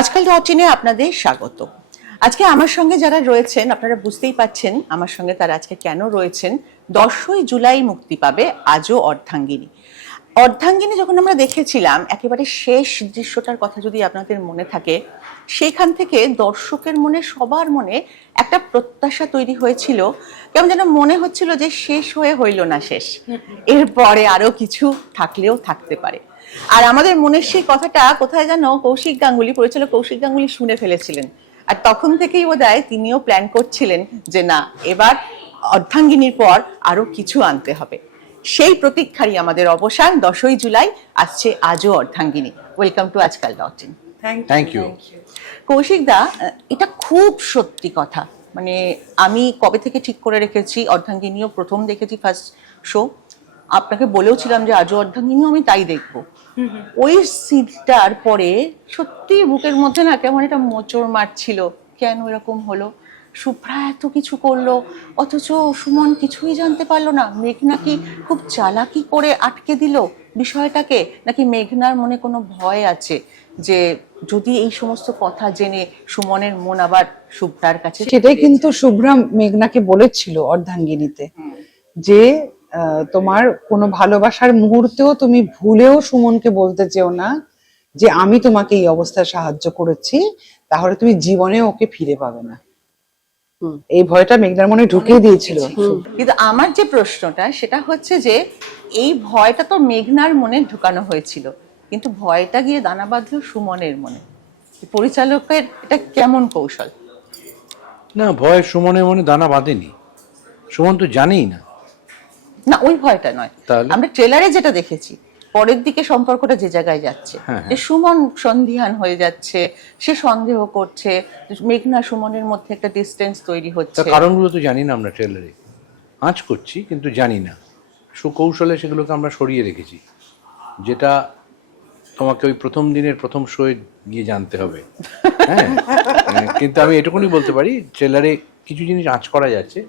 আজকাল রটিনে আপনাদের স্বাগত। আজকে আমার সঙ্গে যারা রয়েছেন আপনারা বুঝতেই পাচ্ছেন আমার সঙ্গে তারা আজকে কেন রয়েছেন। 10ই জুলাই মুক্তি পাবে আজও অর্ধাঙ্গিনী। অর্ধাঙ্গিনী যখন আমরা দেখেছিলাম একেবারে শেষ দৃশ্যটার কথা যদি আপনাদের মনে থাকে, সেখান থেকে দর্শকের মনে সবার মনে একটা প্রত্যাশা তৈরি হয়েছিল, কেমন যেন মনে হচ্ছিল যে শেষ হয়ে হইল না শেষ, এরপরে আরো কিছু থাকলেও থাকতে পারে। আর আমাদের মনের সেই কথাটা কোথায় যেন কৌশিক গাঙ্গুলি, পরিচালক কৌশিক গাঙ্গুলি শুনে ফেলেছিলেন, আর তখন থেকেই বোধহয় তিনিও প্ল্যান করছিলেন যে না, এবার অর্ধাঙ্গিনীর পর আরো কিছু আনতে হবে। সেই প্রতীক্ষারই আমাদের অবসান। 10ই জুলাই আসছে আজও Ardhangini. Welcome to Aajkaal dot in. Thank you. Kaushik দা, এটা খুব সত্যি কথা, মানে আমি কবে থেকে ঠিক করে রেখেছি, অর্ধাঙ্গিনীও প্রথম দেখেছি ফার্স্ট শো, আপনাকে বলেওছিলাম যে আজও অর্ধাঙ্গিনীও আমি তাই দেখবো। ওই সিনটার পরে সত্যি বুকের মধ্যে না কেমন একটা মোচড় মারছিল, কেন এরকম হলো, শুভ্রা এত কিছু করলো অথচ সুমন কিছুই জানতে পারলো না। মেঘনা কি খুব চালাকি করে আটকে দিল বিষয়টাকে, নাকি মেঘনার মনে কোনো ভয় আছে যে যদি এই সমস্ত কথা জেনে সুমনের মন আবার শুভ্রার কাছে? সেটাই কিন্তু শুভ্রা মেঘনাকে বলেছিল অর্ধাঙ্গিনীতে, যে তোমার কোনো ভালোবাসার মুহূর্তেও তুমি ভুলেও সুমনকে বলতে চেও না যে আমি তোমাকে এই অবস্থায় সাহায্য করেছি, তাহলে তুমি জীবনে ওকে ফিরে পাবে না। এই ভয়টা মেঘনার মনে ঢুকিয়ে দিয়েছিল। কিন্তু আমার যে প্রশ্নটা সেটা হচ্ছে যে এই ভয়টা তো মেঘনার মনে ঢুকানো হয়েছিল, কিন্তু ভয়টা গিয়ে দানা বাঁধলো সুমনের মনে। পরিচালকের এটা কেমন কৌশল? না, ভয় সুমনের মনে দানা বাঁধেনি। সুমন তো জানেই না। না, ওই ভয়টা নয়, তাহলে? আমরা ট্রেলারে যেটা দেখেছি পরের দিকে সম্পর্কটা যে জায়গায় যাচ্ছে, হ্যাঁ। যে সুমন সন্দিহান হয়ে যাচ্ছে, সে সন্দেহ করছে, মেঘনা সুমনের মধ্যে একটা ডিস্টেন্স তৈরি হচ্ছে। তার কারণগুলো তো জানি না আমরা ট্রেলারে, আঁচ করছি কিন্তু জানি না। সুকৌশলে সেগুলোকে আমরা সরিয়ে রেখেছি, যেটা তোমাকে ওই প্রথম দিনের প্রথম শোয়ে গিয়ে জানতে হবে। হ্যাঁ, কিন্তু আমি এটুকুনি বলতে পারি, ট্রেলারে কিছু জিনিস আঁচ করা যাচ্ছে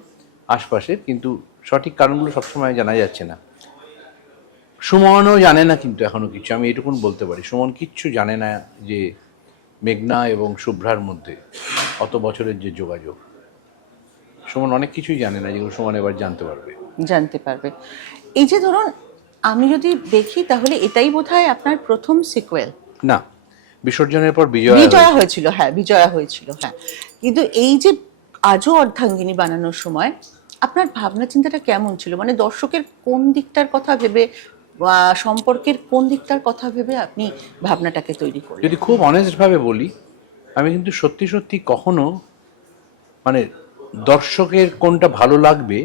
আশপাশে, কিন্তু সঠিক কারণগুলো সবসময় জানা যাচ্ছে না। সুমনও জানে না কিন্তু এখনো কিছু, আমি এটুকুন বলতে পারি। সুমন কিচ্ছু জানে না যে মেঘনা এবং শুভ্রার মধ্যে অত বছরের যে যোগাযোগ। সুমন অনেক কিছুই জানে না, যেগুলো সুমন এবার জানতে পারবে। এই যে ধরুন আমি যদি দেখি তাহলে এটাই বোধহয় আপনার প্রথম সিকুয়েল। না, বিসর্জনের পর বিজয়া হয়েছিল, হ্যাঁ বিজয়া হয়েছিল, হ্যাঁ। কিন্তু এই যে আজও অর্ধাঙ্গিনী বানানোর সময় আপনার ভাবনা চিন্তাটা কেমন ছিল? মানে দর্শকের কোন দিকটার কথা ভেবে বা সম্পর্কের কোন দিকটার কথা ভেবে আপনি ভাবনাটাকে তৈরি করলেন? যদি খুব অনেস্ট ভাবে বলি, আমি কিন্তু সত্যি সত্যি কখনো মানে দর্শকের কোনটা ভালো লাগবে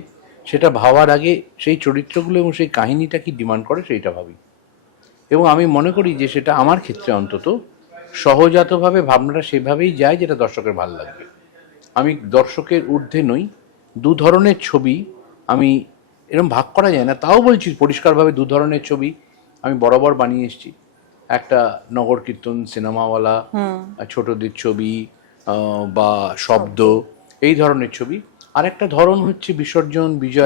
সেটা ভাবার আগে সেই চরিত্রগুলো এবং সেই কাহিনীটা কি ডিমান্ড করে সেইটা ভাবি। এবং আমি মনে করি যে সেটা আমার ক্ষেত্রে অন্তত সহজাতভাবে ভাবনাটা সেভাবেই যায় যেটা দর্শকের ভালো লাগবে। আমি দর্শকের ঊর্ধ্বে নই। দু ধরনের ছবি আমি এরকম ভাগ করা যায় না, তাও বলছি পরিষ্কারভাবে দু ধরনের ছবি আমি বরাবর বানিয়ে এসেছি। একটা নগর কীর্তন সিনেমাওয়ালা ছোটদের ছবি বা শব্দ, এই ধরনের ছবি। আর একটা ধরন হচ্ছে বিসর্জন, বিজয়া,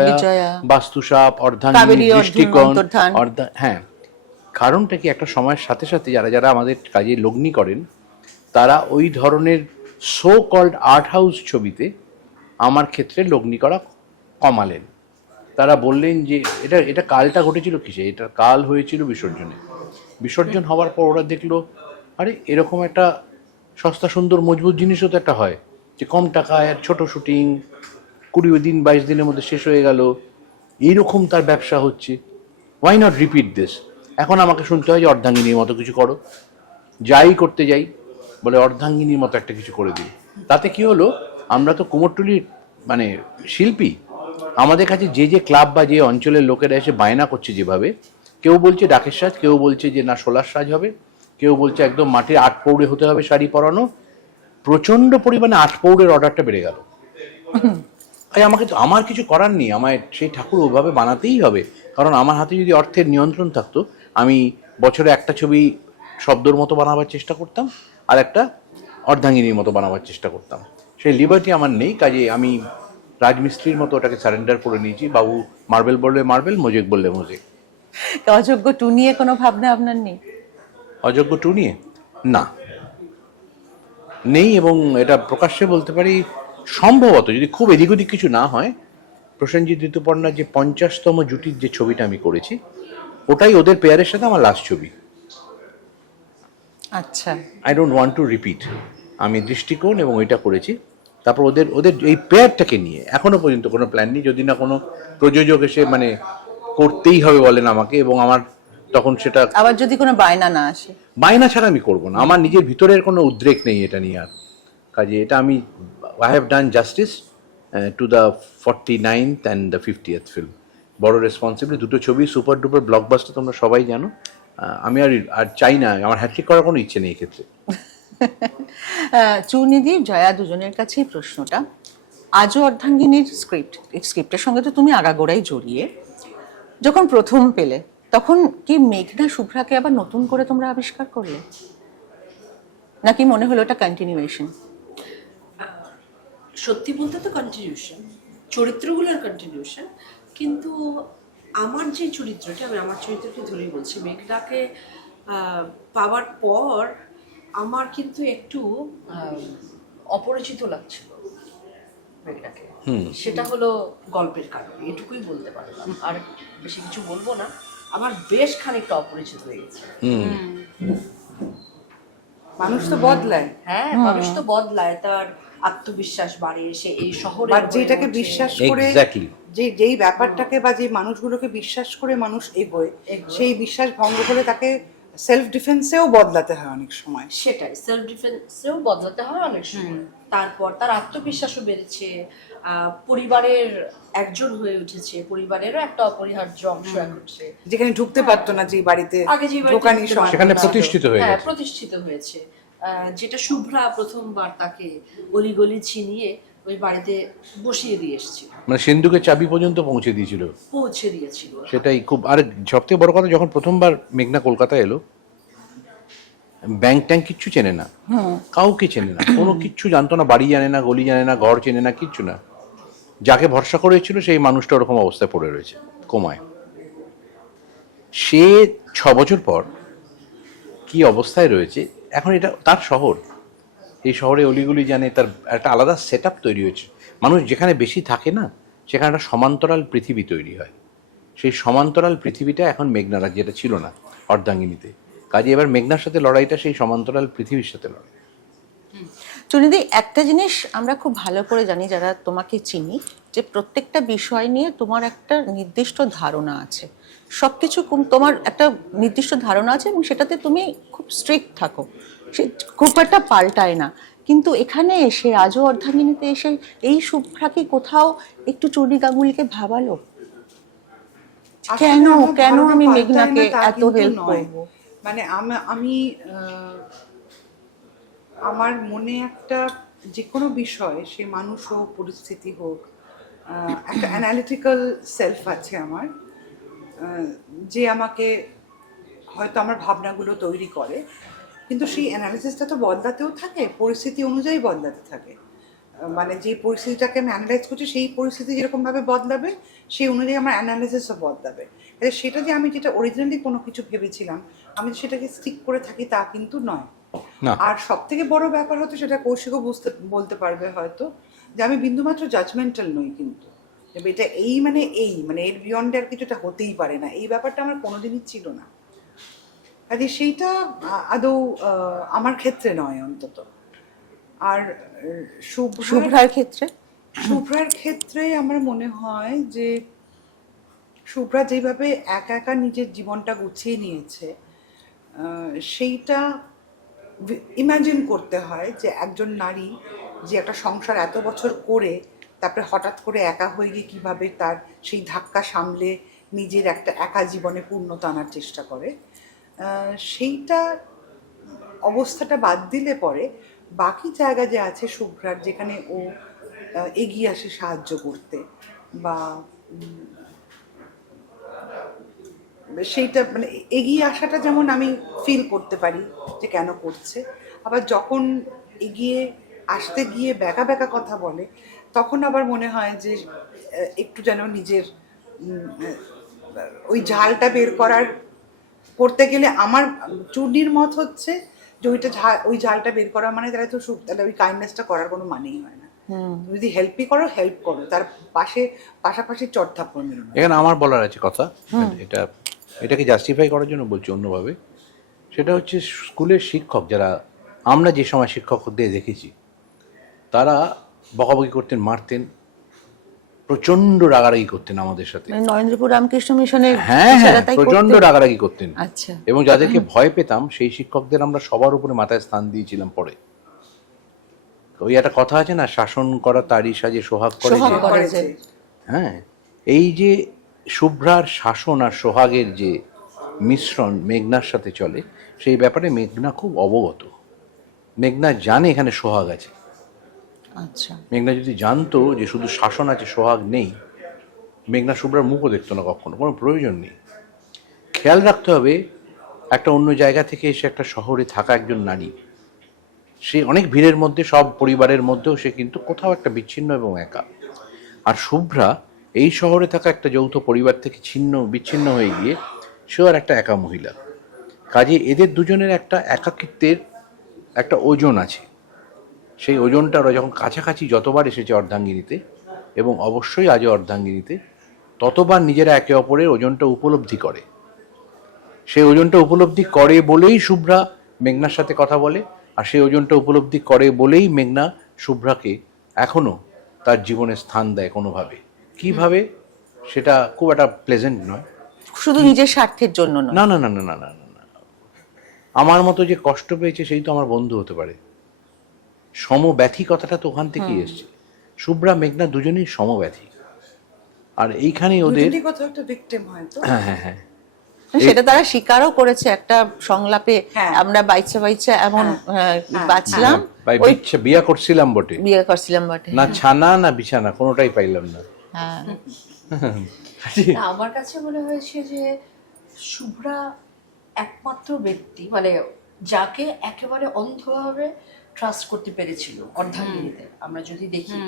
বাস্তুসাপ, অর্ধাঙ্গিনী, দৃষ্টিকোণ, হ্যাঁ। কারণটা কি, একটা সময়ের সাথে সাথে যারা যারা আমাদের কাজে লগ্নি করেন তারা ওই ধরনের সো কল্ড আর্ট হাউস ছবিতে আমার ক্ষেত্রে লগ্নি করা কমালেন। তারা বললেন যে এটা এটা কালটা ঘটেছিল কিসে, এটা কাল হয়েছিল বিসর্জনে। বিসর্জন হওয়ার পর ওরা দেখলো আরে এরকম একটা সস্তা সুন্দর মজবুত জিনিসও তো একটা হয়, যে কম টাকায় ছোট শুটিং 20 দিন 22 দিনের মধ্যে শেষ হয়ে গেল, এইরকম তার ব্যবসা হচ্ছে। Why not repeat this? এখন আমাকে শুনতে হয় যে অর্ধাঙ্গিনীর মতো কিছু করো, যাই করতে যাই বলে অর্ধাঙ্গিনীর মতো একটা কিছু করে দিই। তাতে কি হলো, আমরা তো কুমোরটুলির মানে শিল্পী, আমাদের কাছে যে যে ক্লাব বা যে অঞ্চলের লোকেরা এসে বায়না করছে যেভাবে, কেউ বলছে ডাকের সাজ, কেউ বলছে যে না শোলার সাজ হবে, কেউ বলছে একদম মাটির 8 পৌড়ে হতে হবে শাড়ি পরানো। প্রচন্ড পরিমাণে 8 পৌড়ের অর্ডারটা বেড়ে গেল। আমাকে তো, আমার কিছু করার নেই, আমায় সেই ঠাকুর ওভাবে বানাতেই হবে। কারণ আমার হাতে যদি অর্থের নিয়ন্ত্রণ থাকতো, আমি বছরে একটা ছবি শব্দর মতো বানাবার চেষ্টা করতাম, আর একটা অর্ধাঙ্গিনীর মতো বানাবার চেষ্টা করতাম। সেই লিবার্টি আমার নেই, কাজে আমি রাজমিস্ত্রির মতো ওটাকে সারেন্ডার করে নিয়েছি। বাবু মার্বেল বললে মার্বেল, মোজেক বললে মোজেক। অযোগ্য 2 নিয়ে কোনো ভাবনা আপনার নেই? অযোগ্য 2 নিয়ে না, নেই, এবং এটা প্রকাশ্যে বলতে পারি সম্ভবত যদি খুব এদিক ওদিক কিছু না হয়, প্রসেনজিৎ ঋতুপর্ণার যে 50তম জুটির যে ছবিটা আমি করেছি, ওটাই ওদের পেয়ারের সাথে আমার লাস্ট ছবি। আচ্ছা, I don't want to repeat. আমি দৃষ্টিকোণ এবং ওইটা করেছি। তারপর ওদের ওদের এই পেয়ারটাকে নিয়ে এখনো পর্যন্ত কোনো প্ল্যান নেই, যদি না কোনো প্রযোজক এসে মানে করতেই হবে বলেন আমাকে, এবং আমার তখন সেটা আবার যদি কোনো বায়না না আসে। বায়না ছাড়া আমি করবো না। আমার নিজের ভিতরের কোনো উদ্রেক নেই এটা নিয়ে আর। কাজে এটা আমি I have done justice to the 49th and the 50th film. বড় রেসপন্সিবিলিটি, দুটো ছবি সুপার ডুপার ব্লকবাস্টার, তোমরা সবাই জানো। আমি আর আর চাই না, আমার হ্যাট্রিক করার কোনো ইচ্ছে নেই এক্ষেত্রে। চূর্ণিদি, জয়া দুজনের কাছেই প্রশ্নটা। আজও অর্ধাঙ্গিনীর স্ক্রিপ্টের সঙ্গে তো তুমি আগাগোড়াই জড়িয়ে, যখন প্রথম পেলে তখন কি মেঘনা শুভ্রাকে আবার নতুন করে তোমরা আবিষ্কার করলে, নাকি মনে হলো এটা কন্টিনিউয়েশন? সত্যি বলতে তো কন্টিনিউশন, চরিত্রগুলোর কন্টিনিউশন, কিন্তু আমার যে চরিত্রটা, আমি আমার চরিত্রটি ধরেই বলছি, মেঘনাকে পাওয়ার পর আমার কিন্তু একটু অপরিচিত লাগছিল মেঘনাকে। সেটা হলো গল্পের কারণে, এটুকুই বলতে পারলাম, আর বেশি কিছু বলবো না। আমার বেশ খানিকটা অপরিচিত হয়ে গেছে। মানুষ তো বদলায়, হ্যাঁ, মানুষ তো বদলায়, তার আত্মবিশ্বাস বাড়ে, সে এই শহরে বা যেটাকে বিশ্বাস করে, এক্স্যাক্টলি, যেই ব্যাপারটাকে বা যে মানুষগুলোকে বিশ্বাস করে মানুষ এগোয়, সেই বিশ্বাস ভঙ্গ করে তাকে সেলফ ডিফেন্সেও বদলাতে হয় অনেক সময়। সেটাই, সেলফ ডিফেন্সেও বদলাতে হয় অনেক সময়। তারপর তার আত্মবিশ্বাসও বেড়েছে, পরিবারের একজন হয়ে উঠেছে, পরিবারেরও একটা অপরিহার্য অংশ এখন সে। যেখানে ঢুকতে পারতো না, যে বাড়িতে আগে যে ঢোকানি ঢুকতে পারতো সেখানে না, প্রতিষ্ঠিত হয়ে হ্যাঁ, গেছে। প্রতিষ্ঠিত হয়েছে। যেটা শুভ্রা প্রথমবার তাকে অলিগলি ছিনিয়ে ওই বাড়িতে বসিয়ে দিয়ে এসেছিল, মানে সিন্ধুকের চাবি পর্যন্ত পৌঁছে দিয়েছিল। পৌঁছে দিয়েছিল। সেটাই খুব। আর সবথেকে বড় কথা, যখন প্রথমবার মেঘনা কলকাতায় এলো, ব্যাংক ট্যাঙ্ক কিচ্ছু চেনে না, কাউকে চেনে না, কোনো কিচ্ছু জানতো না, বাড়ি জানে না, গলি জানে না, ঘর চেনে না, কিচ্ছু না। যাকে ভরসা করেছিল সেই মানুষটা ওরকম অবস্থায় পড়ে রয়েছে কোমায়। সে 6 বছর পর কি অবস্থায় রয়েছে এখন, এটা তার শহর, এই শহরে অলিগুলি জানে, তার একটা আলাদা সেট আপ তৈরি হয়েছে। মানুষ যেখানে বেশি থাকে না, সেখানে একটা সমান্তরাল পৃথিবী তৈরি হয়। সেই সমান্তরাল পৃথিবীটা এখন মেঘনার, যেটা ছিল না অর্ধাঙ্গিনীতে। কাজে এবার মেঘনার সাথে লড়াইটা সেই সমান্তরাল পৃথিবীর সাথে লড়াই। চুনিদি, একটা জিনিস আমরা খুব ভালো করে জানি যারা তোমাকে চিনি, যে প্রত্যেকটা বিষয় নিয়ে তোমার একটা নির্দিষ্ট ধারণা আছে, সবকিছু তোমার একটা নির্দিষ্ট ধারণা আছে, এবং সেটাতে তুমি খুব স্ট্রিক্ট থাকো, সে খুব একটা পাল্টায় না। কিন্তু এখানে এসে, আজও অর্ধাঙ্গিনীতে এসে, এই শুভ্রা কি কোথাও একটু চূর্ণি গাঙ্গুলিকে ভাবালো কেন কেন আমি মেঘনাকে এত হেল্প করবো? মানে আমি আমার মনে একটা যে কোনো বিষয়, সে মানুষ হোক, পরিস্থিতি হোক, একটা অ্যানালিটিক্যাল সেলফ আছে আমার, যে আমাকে হয়তো আমার ভাবনাগুলো তৈরি করে, কিন্তু সেই অ্যানালিসিসটা তো বদলাতেও থাকে, পরিস্থিতি অনুযায়ী বদলাতে থাকে। মানে যে পরিস্থিতিটাকে আমি অ্যানালাইজ করছি, সেই পরিস্থিতি যেরকমভাবে বদলাবে, সেই অনুযায়ী আমার অ্যানালিসিসও বদলাবে। সেটা যে আমি যেটা অরিজিনালি কোনো কিছু ভেবেছিলাম, আমি সেটাকে স্টিক করে থাকি তা কিন্তু নয়। আর সব থেকে বড় ব্যাপার হতো, সেটা কৌশিকও বলতে পারবে হয়তো, যে আমি বিন্দুমাত্র জাজমেন্টাল নই, কিন্তু এটা এই মানে এর বিয়ন্ডে আর কিছুটা হতেই পারে না, এই ব্যাপারটা আমার কোনোদিনই ছিল না। কাজে সেইটা আদৌ আমার ক্ষেত্রে নয় অন্তত। আর শুভ্রার ক্ষেত্রে আমার মনে হয় যে শুভ্রা যেভাবে একা একা নিজের জীবনটা গুছিয়ে নিয়েছে, সেইটা ইমাজিন করতে হয় যে একজন নারী যে একটা সংসার এত বছর করে তারপরে হঠাৎ করে একা হয়ে গিয়ে কীভাবে তার সেই ধাক্কা সামলে নিজের একটা একা জীবনে পূর্ণতা আনার চেষ্টা করে, সেইটা অবস্থাটা বাদ দিলে পরে বাকি জায়গা যে আছে শুভ্রার, যেখানে ও এগিয়ে আসে সাহায্য করতে, বা সেইটা মানে এগিয়ে আসাটা যেমন আমি ফিল করতে পারি যে কেন করছে, আবার যখন এগিয়ে আসতে গিয়ে ব্যাকা ব্যাকা কথা বলে, তখন আবার মনে হয় যে একটু যেন নিজের ওই ঝালটা বের করতে গেলে আমার চূর্ণির মত হচ্ছে যে ওই জালটা বের করা মানে তাহলে তো তাহলে ওই কাইন্ডনেসটা করার কোনো মানেই হয় না। তুমি যদি হেল্পই করো, হেল্প করো, তার পাশাপাশি চট থাপ্পড় মেরো না। এখানে আমার বলার আছে কথা, এটাকে জাস্টিফাই করার জন্য বলছি অন্যভাবে। সেটা হচ্ছে স্কুলের শিক্ষক যারা, আমরা যে সময় শিক্ষকদের দেখেছি, তারা বকাবকি করতেন, মারতেন, প্রচন্ড রাগারাগি করতেন আমাদের সাথে। মানে নরেন্দ্রপুর রামকৃষ্ণ মিশনের হ্যাঁ, টিচাররা তাই প্রচন্ড করতেন? রাগারাগি করতেন। আচ্ছা। এবং যাদেরকে ভয় পেতাম সেই শিক্ষকদের আমরা সবার উপরে মাথায় স্থান দিয়েছিলাম পরে। ওই একটা কথা আছে না, শাসন করা তারই সাজে সোহাগ করে সোহাগ যে। করে যে। হ্যাঁ, এই যে শুভ্রার শাসন আর সোহাগের যে মিশ্রণ মেঘনার সাথে চলে, সেই ব্যাপারে মেঘনা খুব অবগত। মেঘনা জানে এখানে সোহাগ আছে। আচ্ছা। মেঘনা যদি জানতো যে শুধু শাসন আছে, সোহাগ নেই, মেঘনা শুভ্রার মুখও দেখতো না কখনো, কোনো প্রয়োজন নেই। খেয়াল রাখতে হবে, একটা অন্য জায়গা থেকে এসে একটা শহরে থাকা একজন নারী, সে অনেক ভিড়ের মধ্যে, সব পরিবারের মধ্যেও সে কিন্তু কোথাও একটা বিচ্ছিন্ন এবং একা। আর শুভ্রা এই শহরে থাকা একটা যৌথ পরিবার থেকে বিচ্ছিন্ন হয়ে গিয়ে সেও আর একটা একা মহিলা। কাজে এদের দুজনের একটা একাকিত্বের একটা ওজন আছে। সেই ওজনটা ওরা যখন কাছাকাছি যতবার এসেছে অর্ধাঙ্গিনীতে, এবং অবশ্যই আজও অর্ধাঙ্গিনীতে, ততবার নিজেরা একে অপরের ওজনটা উপলব্ধি করে। সেই ওজনটা উপলব্ধি করে বলেই শুভ্রা মেঘনার সাথে কথা বলে, আর সেই ওজনটা উপলব্ধি করে বলেই মেঘনা শুভ্রাকে এখনো তার জীবনে স্থান দেয় কোনোভাবে। কিভাবে সেটা খুব একটা প্লেজেন্ট নয়। শুধু নিজের স্বার্থের জন্য নয়। না না না না না না না, আমার মতো যে কষ্ট পেয়েছে সেই তো আমার বন্ধু হতে পারে। সমব্যথী কথাটা তো ওখান থেকেই এসছে। শুভ্রা মেঘনা দুজনেই সমব্যথী, আর এইখানেই ওদের দুজনেই কোথাও একটা ভিকটিম হয় তো। হ্যাঁ হ্যাঁ হ্যাঁ, সেটা তারা স্বীকারও করেছে একটা সংলাপে। হ্যাঁ। আমরা বাইচা এমন বাঁচলাম, ভাই ওই বিয়া করছিলাম বটে, বিয়ে করছিলাম বটে। না ছানা না বিছানা কোনোটাই পাইলাম না। হ্যাঁ। না, আমার কাছে মনে হয়েছে যে শুভ্রা একমাত্র ব্যক্তি, মানে যাকে একেবারে অন্ধভাবে ট্রাস্ট করতে পেরেছিল অর্ধাঙ্গিনীতে। আমরা যদি দেখি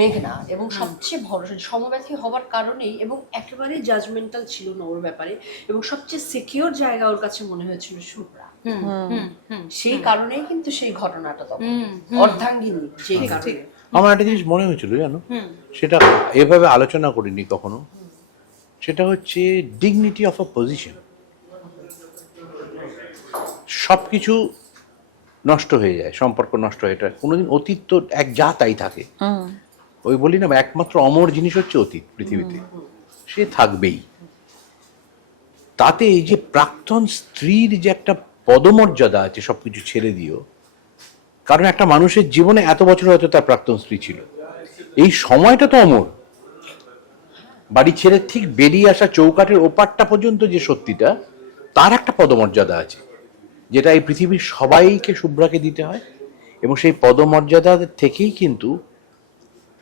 মেঘনা, এবং সবচেয়ে ভরসা সমব্যথী হওয়ার কারণেই, এবং একেবারে জাজমেন্টাল ছিল না ওর ব্যাপারে, এবং সবচেয়ে সিকিউর জায়গা ওর কাছে মনে হয়েছিল শুভ্রা। সেই কারণেই কিন্তু সেই ঘটনাটা তখন অর্ধাঙ্গিনী, সেই কারণে আমার একটা জিনিস মনে হয়েছিল জানো, সেটা এভাবে আলোচনা করিনি কখনো, সেটা হচ্ছে ডিগনিটি অফ আ পজিশন। সবকিছু নষ্ট হয়ে যায়, সম্পর্ক নষ্ট হয়ে যায়, কোনোদিন অতীত তো এক যা তাই থাকে। ওই বলি না, একমাত্র অমর জিনিস হচ্ছে অতীত পৃথিবীতে, সে থাকবেই। তাতে এই যে প্রাক্তন স্ত্রীর যে একটা পদমর্যাদা আছে, সবকিছু ছেড়ে দিও, কারণ একটা মানুষের জীবনে এত বছর হয়তো তার প্রাক্তন স্ত্রী ছিল, এই সময়টা তো অমর। বাড়ি ছেড়ে ঠিক বেরিয়ে আসা চৌকাঠের ওপারটা পর্যন্ত যে সত্যিটা, তার একটা পদমর্যাদা আছে, যেটা এই পৃথিবীর সবাইকে শুভ্রাকে দিতে হয়। এবং সেই পদমর্যাদা থেকেই কিন্তু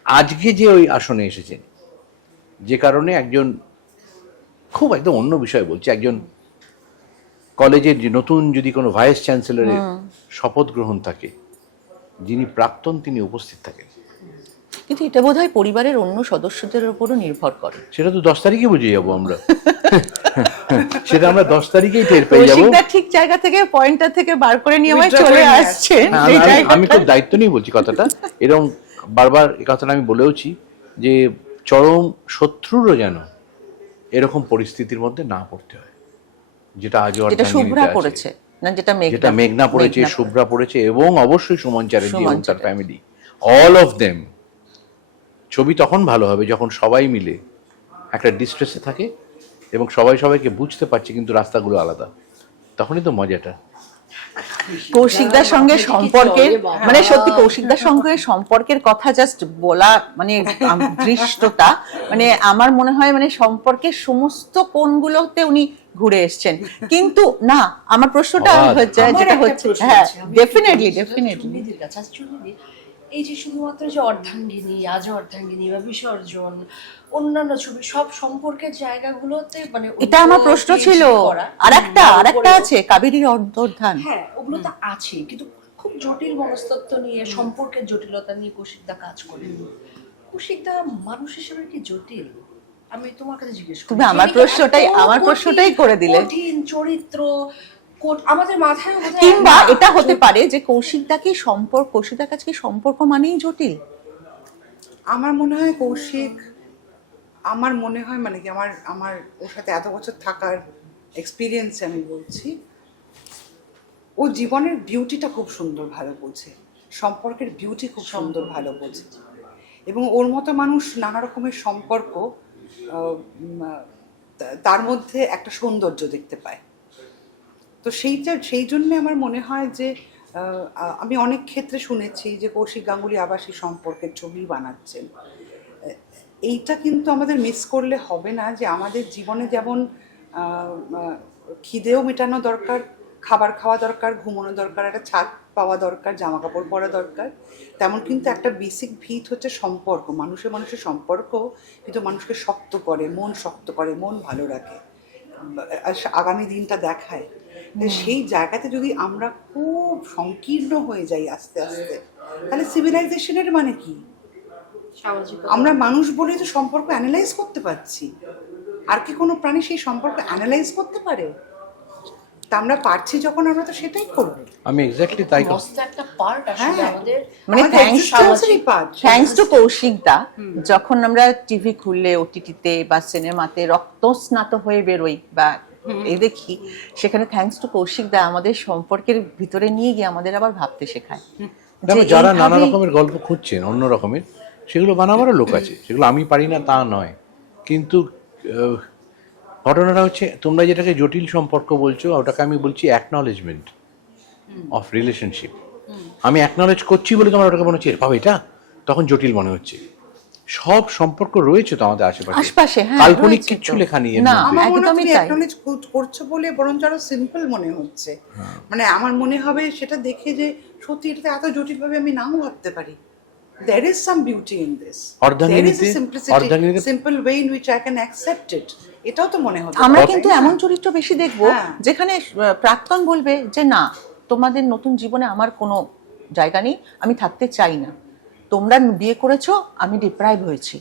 আজকে যে ওই আসনে এসেছেন, যে কারণে একজন, খুব একদম অন্য বিষয় বলছি, একজন কলেজের নতুন যদি কোনো ভাইস চ্যান্সেলরের শপথ গ্রহণ থাকে, যিনি প্রাক্তন তিনি উপস্থিত থাকেন। কিন্তু এটা বোধহয় পরিবারের অন্য সদস্যদের উপরও নির্ভর করে। সেটা তো 10 তারিখে বুঝে যাবো আমরা। সেটা আমরা 10 তারিখেই টের পেয়ে যাবো। কৌশিকদা ঠিক জায়গা থেকে, পয়েন্টটা থেকে বার করে নিয়ে আমায় চলে আসছেন। আমি খুব দায়িত্ব নিয়ে বলছি কথাটা, এরকম বারবার এই কথাটা আমি বলেওছি যে চরম শত্রুরও যেন এরকম পরিস্থিতির মধ্যে না পড়তে হয়, যেটা আজও যেটা শুভ্রা পড়েছে, না যেটা মেঘনা পড়েছে, শুভ্রা পড়েছে, এবং অবশ্যই সুমন চ্যাটার্জি এবং তার ফ্যামিলি, অল অফ দেম। ছবি তখন ভালো হবে যখন সবাই মিলে একটা ডিস্ট্রেসে থাকে এবং সবাই সবাইকে বুঝতে পারছে, কিন্তু রাস্তাগুলো আলাদা, তখনই তো মজাটা। কৌশিকদার সঙ্গে সম্পর্কের, মানে সত্যি কৌশিকদার সঙ্গে সম্পর্কের কথা জাস্ট বলা, মানে দৃষ্টতা, মানে আমার মনে হয় মানে সম্পর্কের সমস্ত কোণগুলোতে উনি ঘুরে এসছেন। কিন্তু না, আমার প্রশ্নটা হচ্ছে, যেটা হচ্ছে, হ্যাঁ ডেফিনেটলি চুনিদির কাছে, চুনিদির এই যে শুধুমাত্র যে অর্ধাঙ্গিনী, আজ অর্ধাঙ্গিনী বা বিসর্জন, অন্যান্য ছবি, সব সম্পর্কের জায়গাগুলোতে মানে এটা আমার প্রশ্ন ছিল। আরেকটা আছে কাবেরীর অন্তর্ধান। হ্যাঁ, ওগুলো তো আছে, কিন্তু খুব জটিল মনস্তত্ত্ব নিয়ে, সম্পর্কের জটিলতা নিয়ে কৌশিকদা কাজ করেন। কৌশিকদা মানুষ হিসেবে কি জটিল? আমি তোমার কাছে জিজ্ঞেস করি। তুমি আমার প্রশ্নটাই করে দিলে। কঠিন চরিত্র, আমাদের মাথায় বোধহয় কিংবা না, এটা হতে পারে যে কৌশিকদার কাছে কি সম্পর্ক মানেই জটিল? আমার মনে হয় কৌশিক, আমার মনে হয় মানে কি আমার আমার ওর সাথে এত বছর থাকার এক্সপিরিয়েন্সে আমি বলছি, ও জীবনের বিউটিটা খুব সুন্দর ভালো বোঝে, সম্পর্কের বিউটি খুব সুন্দর ভালো বোঝে, এবং ওর মতো মানুষ নানা রকমের সম্পর্ক তার মধ্যে একটা সৌন্দর্য দেখতে পায়। তো সেই জন্য আমার মনে হয় যে আমি অনেক ক্ষেত্রে শুনেছি যে কৌশিক গাঙ্গুলি আবাসী সম্পর্কের ছবি বানাচ্ছেন। এইটা কিন্তু আমাদের মিস করলে হবে না যে আমাদের জীবনে যেমন খিদেও মেটানো দরকার, খাবার খাওয়া দরকার, ঘুমানো দরকার, একটা ছাদ পাওয়া দরকার, জামা কাপড় পরা দরকার, তেমন কিন্তু একটা বেসিক ভিত হচ্ছে সম্পর্ক। মানুষের মানুষের সম্পর্ক কিন্তু মানুষকে শক্ত করে, মন শক্ত করে, মন ভালো রাখে, আগামী দিনটা দেখায়। সেই জায়গাতে যদি আমরা খুব সংকীর্ণ হয়ে যাই আস্তে আস্তে, তাহলে সিভিলাইজেশনের মানে কি? সামাজিক আমরা মানুষ বলেই তো সম্পর্ক অ্যানালাইজ করতে পারছি, আর কি কোনো প্রাণী সেই সম্পর্ক অ্যানালাইজ করতে পারে? তা আমরা পারছি যখন, আমরা তো সেটাই করবো। আমি এক্স্যাক্টলি তাই মস্ত একটা পার্ট আসলে হ্যাঁ। আমাদের মানে আমাদের existence-এরই part। থ্যাঙ্কস টু কৌশিকদা, যখন আমরা টিভি খুললে ওটিটিতে বা সিনেমাতে রক্তস্নাত হয়ে বেরোই বা দেখি, সেখানে থ্যাঙ্কস টু কৌশিকদা আমাদের সম্পর্কের ভিতরে নিয়ে গিয়ে আমাদের আবার ভাবতে শেখায়। দেখো, যে যারা নানা এইভাবে- রকমের গল্প খুঁজছেন অন্য রকমের, সেগুলো বানাবারও লোক আছে, সেগুলো আমি পারি না তা নয়, কিন্তু ঘটনাটা হচ্ছে তোমরা যেটাকে জটিল সম্পর্ক বলছো, ওটাকে আমি বলছি অ্যাকনলেজমেন্ট অফ রিলেশনশিপ। আমি অ্যাকনলেজ করছি বলে তোমার ওটাকে মনে হচ্ছে বাবা এটা, তখন জটিল মনে হচ্ছে। সব সম্পর্ক রয়েছে তো আমাদের আশপাশে, হ্যাঁ, কাল্পনিক রয়েছে কিচ্ছু তো। লেখা নিয়ে না, আমার মনে হয় একদমই তুমি তাই। অ্যাকনলেজ করছো বলে বরঞ্চ আরো সিম্পল মনে হচ্ছে। মানে আমার মনে হবে সেটা দেখে যে সত্যি এটাতে এত জটিল ভাবে আমি নাও ভাবতে পারি। There is some beauty in this. There is a simplicity, simple way in which I can accept it. এটাও তো মনে হচ্ছে। আমরা কিন্তু এমন চরিত্র বেশি দেখবো হ্যাঁ। যেখানে প্রাক্তন বলবে যে না, তোমাদের নতুন জীবনে আমার কোনো জায়গা নেই, আমি থাকতে চাই না, তোমরা বিয়ে করেছো, আমি ডিপ্রাইভ হয়েছি,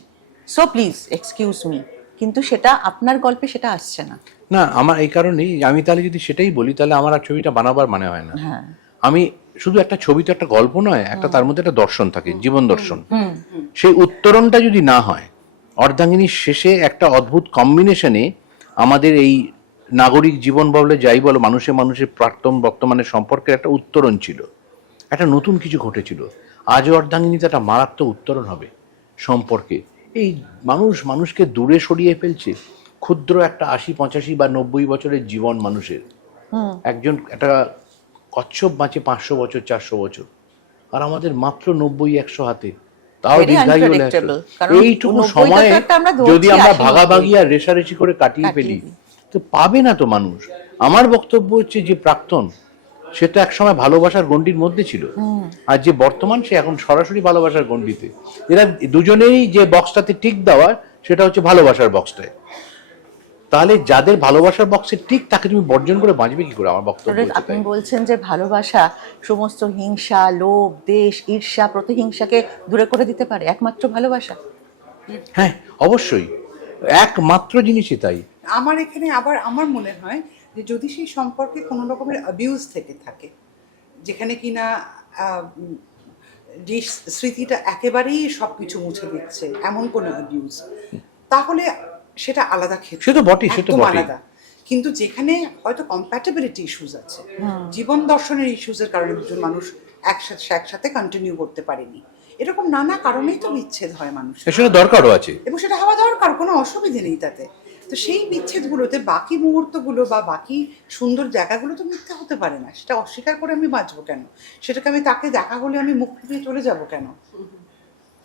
সো প্লিজ এক্সকিউজ মি। কিন্তু সেটা আপনার গল্পে সেটা আসছে না। না, আমার এই কারণেই আমি তাহলে যদি সেটাই বলি, তাহলে আমার আর ছবিটা বানাবার মানে হয় না। হ্যাঁ, আমি শুধু একটা ছবি তো একটা গল্প নয়, একটা তার মধ্যে একটা দর্শন থাকে, জীবন দর্শন। সেই উত্তরণটা যদি না হয়, অর্ধাঙ্গিনীর শেষে একটা অদ্ভুত কম্বিনেশনে আমাদের এই নাগরিক জীবন বলে যাই বলো, মানুষের মানুষের প্রাক্তন বর্তমানের সম্পর্কের একটা উত্তরণ ছিল, একটা নতুন কিছু ঘটেছিল। আজও অর্ধাঙ্গিনীতে একটা মারাত্মক উত্তরণ হবে সম্পর্কে। এই মানুষকে দূরে সরিয়ে ফেলছে, ক্ষুদ্র একটা 80, 85 বা 90 বছরের জীবন মানুষের। একজন একটা কচ্ছপ বাঁচে 500 বছর, 400 বছর, আর আমাদের মাত্র 90, 100 হাতে, তাও Very দীর্ঘায়ু হলে unpredictable, কারণ এইটুকু 90 সময়ে তো একটা আমরা ধরছি, যদি আমরা 80, ভাগাভাগি আর রেশারেশি করে কাটিয়ে ফেলি, তো পাবে না তো মানুষ। আমার বক্তব্য হচ্ছে যে প্রাক্তন, সে তো একসময় ভালোবাসার গণ্ডির মধ্যে ছিল, আর যে বর্তমান সে এখন সরাসরি ভালোবাসার গণ্ডিতে। এরা দুজনেই যে বক্সটাতে টিক দেওয়ার, সেটা হচ্ছে ভালোবাসার বক্সটায়। তাহলে যাদের ভালোবাসার বক্সে ঠিক, তাকে তুমি বর্জন করে বাঁচবে কি করে? আমার বক্তব্য হচ্ছে আপনি তাই। বলছেন যে ভালোবাসা সমস্ত হিংসা, লোভ, দেশ, ঈর্ষা, প্রতিহিংসাকে দূরে করে দিতে পারে, একমাত্র ভালোবাসা। হ্যাঁ, অবশ্যই, একমাত্র জিনিসই তাই। আমার এখানে আবার আমার মনে হয় যে যদি সেই সম্পর্কে কোনো রকমের অ্যাবিউজ থেকে থাকে, যেখানে কিনা যে স্মৃতিটা একেবারেই সবকিছু মুছে দিচ্ছে, এমন কোনো অ্যাবিউজ, তাহলে সেটা আলাদা ক্ষেত্র, সে তো বটেই, সে তো একদম বটেই। আলাদা। কিন্তু যেখানে হয়তো কম্প্যাটেবিলিটি ইস্যুস আছে, জীবন দর্শনের ইস্যুসের কারণে দুজন মানুষ একসাথে কন্টিনিউ করতে পারেনি, এরকম নানা কারণেই তো বিচ্ছেদ হয় মানুষ, সেটা দরকারও আছে। এবং সেটা হওয়া দরকার, কোনো অসুবিধে নেই তাতে। তো সেই বিচ্ছেদগুলোতে বাকি মুহূর্তগুলো বা বাকি সুন্দর জায়গাগুলো তো মিথ্যা হতে পারে না। সেটা অস্বীকার করে আমি বাঁচবো কেন? সেটাকে আমি তাকে দেখা হলে আমি মুখ ফিরিয়ে চলে যাব কেন?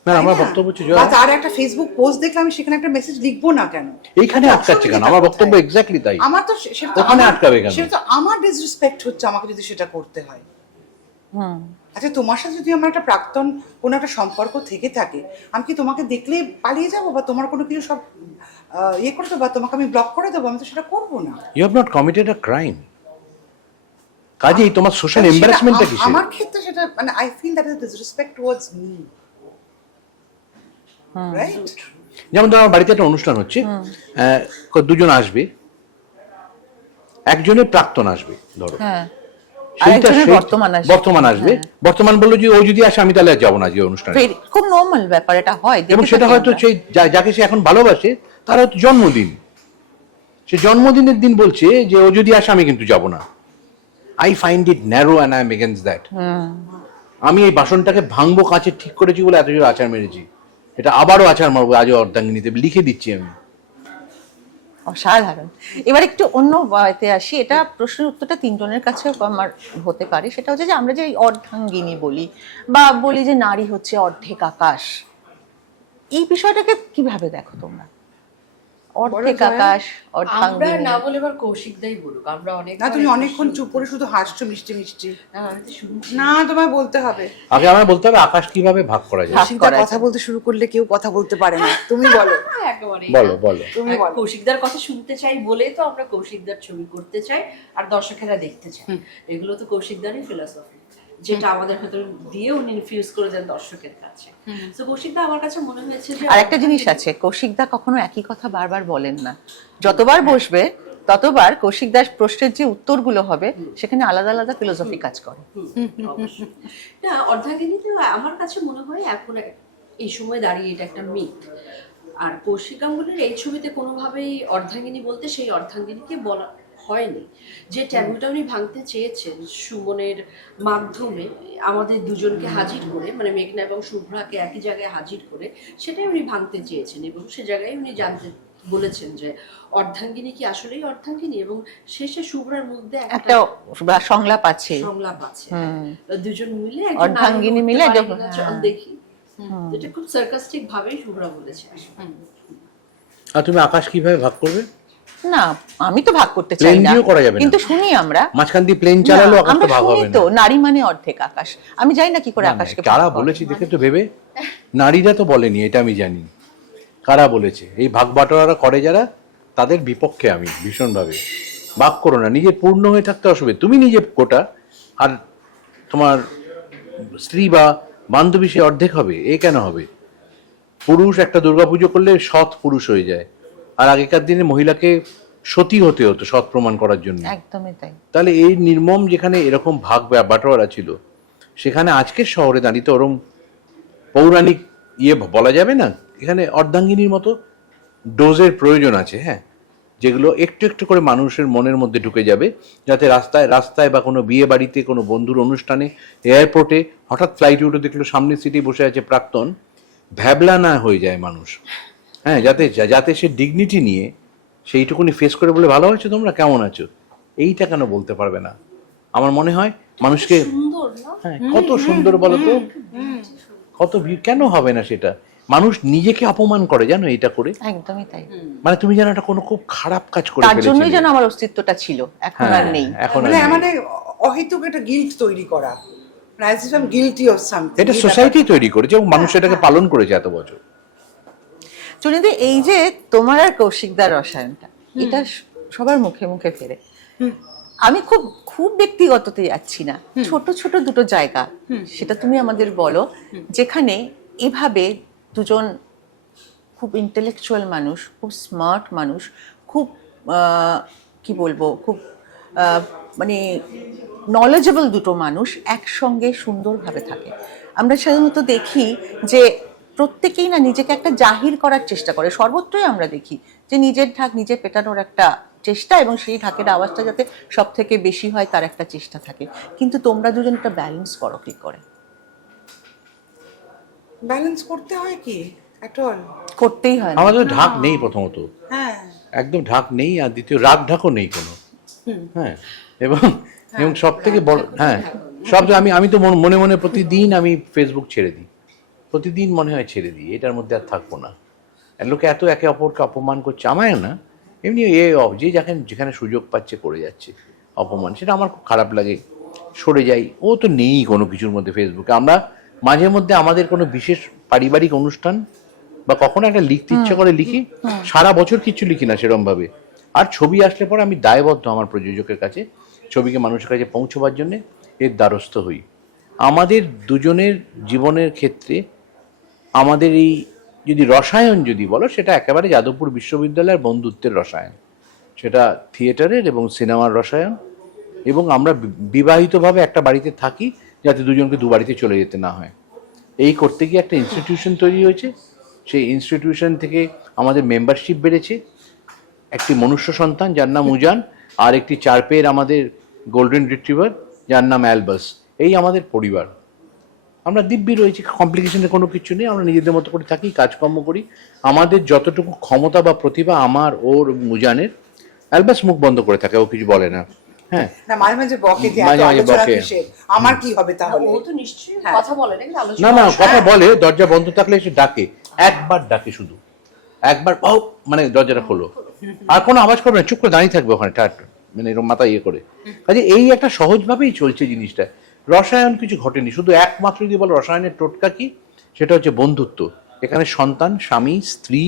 না, আমার তাই না? বক্তব্য হচ্ছে বা তার একটা ফেসবুক পোস্ট দেখলে আমি সেখানে একটা মেসেজ লিখবো না কেন? এইখানে আটকাচ্ছে কেন? আমার বক্তব্য এক্স্যাক্টলি তাই। আমার তো সেটা তো ওখানে আটকাবে কেন? সেটা তো আমার ডিসরেসপেক্ট হচ্ছে আমাকে যদি সেটা করতে হয়। আচ্ছা, তোমার সাথে যদি আমার একটা প্রাক্তন কোনো একটা সম্পর্ক থেকে থাকে, আমি কি তোমাকে দেখলে পালিয়ে যাবো বা তোমার কোনো কিছু সব ইয়ে করে দেবো বা তোমাকে আমি ব্লক করে দেবো? আমি তো সেটা করবো না। You have not committed a crime. কাজেই তোমার সোশ্যাল এম্বারাসমেন্টটা কিসের? আমার ক্ষেত্রে সেটা মানে I feel that is disrespect towards me, right? যেমন ধরো আমার বাড়িতে একটা অনুষ্ঠান হচ্ছে, দুজন আসবে, একজনের প্রাক্তন আসবে ধরো, হ্যাঁ, সেইটা আরেকজনের সেই- বর্তমান আসবে। বর্তমান আসবে, বর্তমান বললো যে ও যদি আসে আমি তাহলে আর যাবো না যে অনুষ্ঠানে। খুব নর্মাল ব্যাপার এটা হয়, এবং দেখে সেটা থাকি হয়তো আমরা। সেই যাকে সে এখন ভালোবাসে তার হয়তো জন্মদিন, সে জন্মদিনের দিন বলছে যে ও যদি আসে আমি কিন্তু যাব না। I find it narrow and I am against that. আমি এই বাসনটাকে ভাঙবো কাঁচের ঠিক করেছি বলে এত জোর আচার মেরেছি, এটা আবারও আচার মারবো আজও অর্ধাঙ্গিনীতে, লিখে দিচ্ছি আমি। অসাধারণ। এবার একটু অন্য এতে আসি, এটা প্রশ্নের উত্তরটা তিনজনের কাছে আমার হতে পারে। সেটা হচ্ছে যে আমরা যে এই অর্ধাঙ্গিনী বলি বা বলি যে নারী হচ্ছে অর্ধেক আকাশ, এই বিষয়টাকে কিভাবে দেখো তোমরা? অর্ধেক জয়া। আকাশ, আমরা অর্ধাঙ্গিনী। না বলে এবার কৌশিক দাই বলুক, আমরা অনেক না তুমি অনেকক্ষণ চুপ করে শুধু হাসছো মিষ্টি মিষ্টি। আমি তো শুনছি। না তোমায় বলতে হবে। আগে আমার বলতে হবে আকাশ কিভাবে ভাগ করা যায়। ভাগ কৌশিকদা করা কথা বলতে শুরু করলে কেউ কথা বলতে পারে না, তুমি বলো। একেবারে বলো বলো। তুমি বলো। কৌশিকদার কথা শুনতে চাই বলেই তো আমরা কৌশিকদার ছবি করতে চাই আর দর্শকেরা দেখতে চাই। এগুলো তো কৌশিকদারই ফিলসফি, যেটা আমাদের ভেতর দিয়ে উনি ইনফিউজ করে দেন দর্শকের কাছে। তো কৌশিকদা আমার কাছে মনে হয়েছে যে আর একটা জিনিস আছে, কৌশিকদা কখনো একই কথা বারবার বলেন না। যতবার বসবে ততবার কৌশিকদার প্রশ্নের যে উত্তরগুলো হবে সেখানে আলাদা আলাদা ফিলোসফি কাজ করে। অবশ্যই। না, অর্ধাঙ্গিনীতে আমার কাছে মনে হয় এখন এই সময় দাঁড়িয়ে এটা একটা মিথ। আর কৌশিক গাঙ্গুলির এই ছবিতে কোনোভাবেই অর্ধাঙ্গিনী বলতে সেই অর্ধাঙ্গিনীকে বলা হয়নি। যে ট্যাবুটা উনি ভাঙতে চেয়েছেন সুমনের মাধ্যমে আমাদের দুজনকে হাজির করে, মানে মেঘনা এবং শুভ্রাকে একই জায়গায় হাজির করে, সেটাই উনি ভাঙতে চেয়েছেন। এবং সে জায়গায় উনি জানতে বলেছেন যে অর্ধাঙ্গিনী কি আসলেই অর্ধাঙ্গিনী, এবং শেষে শুভ্রার মধ্যে একটা সংলাপ আছে, সংলাপ আছে, দুজন মিলে অর্ধাঙ্গিনী মিলে একজন একদম, চল দেখি। এটা খুব সার্কাস্টিক ভাবেই শুভ্রা বলেছে। আর তুমি আকাশ কিভাবে ভাগ করবে? না আমি তো ভাগ করতে চাই প্লেন না, দিয়েও করা যাবে না। কিন্তু শুনি আমরা, মাঝখান দিয়ে প্লেন চালালো না, আকাশটা আমরা ভাগ শুনি হবে না। তো নারী মানে অর্ধেক আকাশ। আমি জানি না কি করে আকাশকে ভাগ কারা করে। বলেছি দেখে তো ভেবে, নারীরা তো বলেনি, এটা আমি জানি। কারা বলেছে? এই ভাগ বাটোয়ারা করে যারা, তাদের বিপক্ষে আমি ভীষণভাবে। ভাগ করো না, নিজে পূর্ণ হয়ে থাকতে অসুবিধা। তুমি নিজে কোটা, আর তোমার স্ত্রী বা বান্ধবী সে অর্ধেক হবে, এ কেন হবে? পুরুষ একটা দুর্গাপুজো করলে সৎ পুরুষ হয়ে যায়, আর আগেকার দিনে মহিলাকে সতী হতে হতো সৎ প্রমাণ করার জন্য। একদমই তাই। তাহলে এই নির্মম যেখানে এরকম ভাগ বাটোয়ারা ছিল, সেখানে আজকের শহরে দাঁড়িয়ে তো ওরম পৌরাণিক বলা যাবে না। এখানে অর্ধাঙ্গিনীর মতো ডোজের প্রয়োজন আছে, হ্যাঁ, যেগুলো একটু একটু করে মানুষের মনের মধ্যে ঢুকে যাবে, যাতে রাস্তায় রাস্তায় বা কোনো বিয়ে বাড়িতে, কোনো বন্ধুর অনুষ্ঠানে, এয়ারপোর্টে হঠাৎ ফ্লাইটে উঠে দেখলো সামনের সিটে বসে আছে প্রাক্তন, ভ্যাবলা না হয়ে যায় মানুষ। হ্যাঁ, যাতে সে ডিগনিটি নিয়ে সেইটুকুনি ফেস করে বলে ভালো হয়েছে, তোমরা কেমন আছো, এইটা কেন বলতে পারবে না? আমার মনে হয় মানুষকে, সুন্দর না? হ্যাঁ, কত সুন্দর বলো তো, কত কেন হবে না সেটা? মানুষ নিজেকে অপমান করে জানো এটা করে, একদমই তাই। মানে তুমি জানো এটা কোনো খুব খারাপ কাজ করে তার জন্যই ফেলেছিলে। যেন আমার অস্তিত্বটা ছিল, এখন আর নেই। এখন আর মানে নেই। মানে অহেতুক একটা গিল্ট তৈরি করা, as if I'm guilty of something। এটা সোসাইটি তৈরি করেছে এবং মানুষ এটাকে পালন করেছে এত বছর। চুনিদি, এই যে তোমার আর কৌশিকদার রসায়নটা, এটা সবার মুখে মুখে ফেরে। আমি খুব খুব ব্যক্তিগততে যাচ্ছি না, ছোট ছোট দুটো জায়গা, সেটা তুমি আমাদের বলো, যেখানে এভাবে দুজন খুব ইন্টেলেকচুয়াল মানুষ, খুব স্মার্ট মানুষ, খুব কি বলবো, খুব মানে নলেজেবল দুটো মানুষ একসঙ্গে সুন্দরভাবে থাকে। আমরা সাধারণত দেখি যে প্রত্যেকেই না নিজেকে একটা জাহির করার চেষ্টা করে, সর্বত্রই আমরা দেখি যে নিজের ঢাক নিজে পেটানোর একটা চেষ্টা, এবং সেই ঢাকের আওয়াজটা যাতে সব থেকে বেশি হয় তার একটা চেষ্টা থাকে। কিন্তু তোমরা দুজন একটা ব্যালেন্স করো কি করে? ব্যালেন্স করতে হয় কি একটা করতেই হয় না। আমাদের ঢাক নেই প্রথমত, হ্যাঁ একদম ঢাক নেই, আর দ্বিতীয় রাগ ঢাকও নেই কোনো। হ্যাঁ, এবং সব থেকে বড়, হ্যাঁ, আমি তো মনে মনে প্রতিদিন আমি ফেসবুক ছেড়ে দিই, প্রতিদিন মনে হয় ছেড়ে দিই, এটার মধ্যে আর থাকবো না। আর লোকে এত একে অপরকে অপমান করছে, আমায় না, এমনি যে যেখানে সুযোগ পাচ্ছে করে যাচ্ছে অপমান, সেটা আমার খুব খারাপ লাগে, সরে যাই। ও তো নেই কোনো কিছুর মধ্যে ফেসবুকে। আমরা মাঝে মধ্যে আমাদের কোনো বিশেষ পারিবারিক অনুষ্ঠান বা কখনো একটা লিখতে ইচ্ছা করে লিখি, সারা বছর কিছু লিখি না সেরম ভাবে। আর ছবি আসলে পরে আমি দায়বদ্ধ আমার প্রযোজকের কাছে, ছবিকে মানুষের কাছে পৌঁছবার জন্যে এর দ্বারস্থ হই। আমাদের দুজনের জীবনের ক্ষেত্রে আমাদের এই যদি রসায়ন যদি বলো, সেটা একেবারে যাদবপুর বিশ্ববিদ্যালয়ের বন্ধুত্বের রসায়ন। সেটা থিয়েটারের এবং সিনেমার রসায়ন, এবং আমরা বিবাহিতভাবে একটা বাড়িতে থাকি যাতে দুজনকে দু বাড়িতে চলে যেতে না হয়। এই করতে গিয়ে একটা ইনস্টিটিউশন তৈরি হয়েছে। সেই ইনস্টিটিউশন থেকে আমাদের মেম্বারশিপ বেড়েছে। একটি মনুষ্য সন্তান যার নাম উজান, আর একটি 4 পেয়ের আমাদের গোল্ডেন রিট্রিভার যার নাম অ্যালবাস। এই আমাদের পরিবার। আমরা দিব্যি রয়েছি, কমপ্লিকেশনের কোনো কিছু নেই। আমরা নিজেদের মতো করে থাকি, কাজকর্ম করি। আমাদের যতটুকু ক্ষমতা বা প্রতিভা আমার, ওর, উজানের, অ্যালবাস মুখ বন্ধ করে থাকে, ও কিছু বলে না। হ্যাঁ, না মাঝে মাঝে বকে যে মাঝে এত মাঝে আলোচনা বকে। কিসের? আমার কি হবে তাহলে? ও তো নিশ্চয়ই হ্যাঁ। কথা বলে নাকি না আলোচনা না, কথা বলে, দরজা বন্ধ থাকলে এসে ডাকে, একবার ডাকে, শুধু একবার, ও মানে দরজাটা খোলো, আর কোনো আওয়াজ করবে না, চুপ করে দাঁড়িয়ে থাকবে ওখানে, ঠাট মানে এরকম মাথা ইয়ে করে। কাজে এই একটা সহজভাবেই চলছে জিনিসটা। রসায়ন কিছু ঘটেনি, শুধু একমাত্র যদি বলো রসায়নের টোটকা কি, সেটা হচ্ছে বন্ধুত্ব। এখানে সন্তান, স্বামী, স্ত্রী,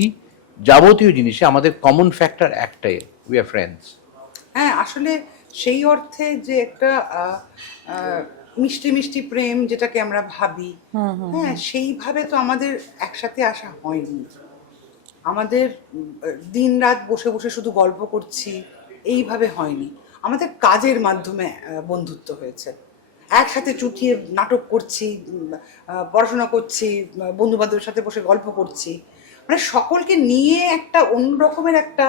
যাবতীয় জিনিসে আমাদের কমন ফ্যাক্টর একটাই, উই আর ফ্রেন্ডস। হ্যাঁ, আসলে সেই অর্থে যে একটা মিষ্টি মিষ্টি প্রেম যেটাকে আমরা ভাবি, হ্যাঁ সেইভাবে তো আমাদের একসাথে আসা হয়নি। আমাদের দিন রাত বসে বসে শুধু গল্প করছি এইভাবে হয়নি। আমাদের কাজের মাধ্যমে বন্ধুত্ব হয়েছে। একসাথে চুটিয়ে নাটক করছি, পড়াশোনা করছি, বন্ধু বান্ধবের সাথে বসে গল্প করছি, মানে সকলকে নিয়ে একটা অন্য রকমের একটা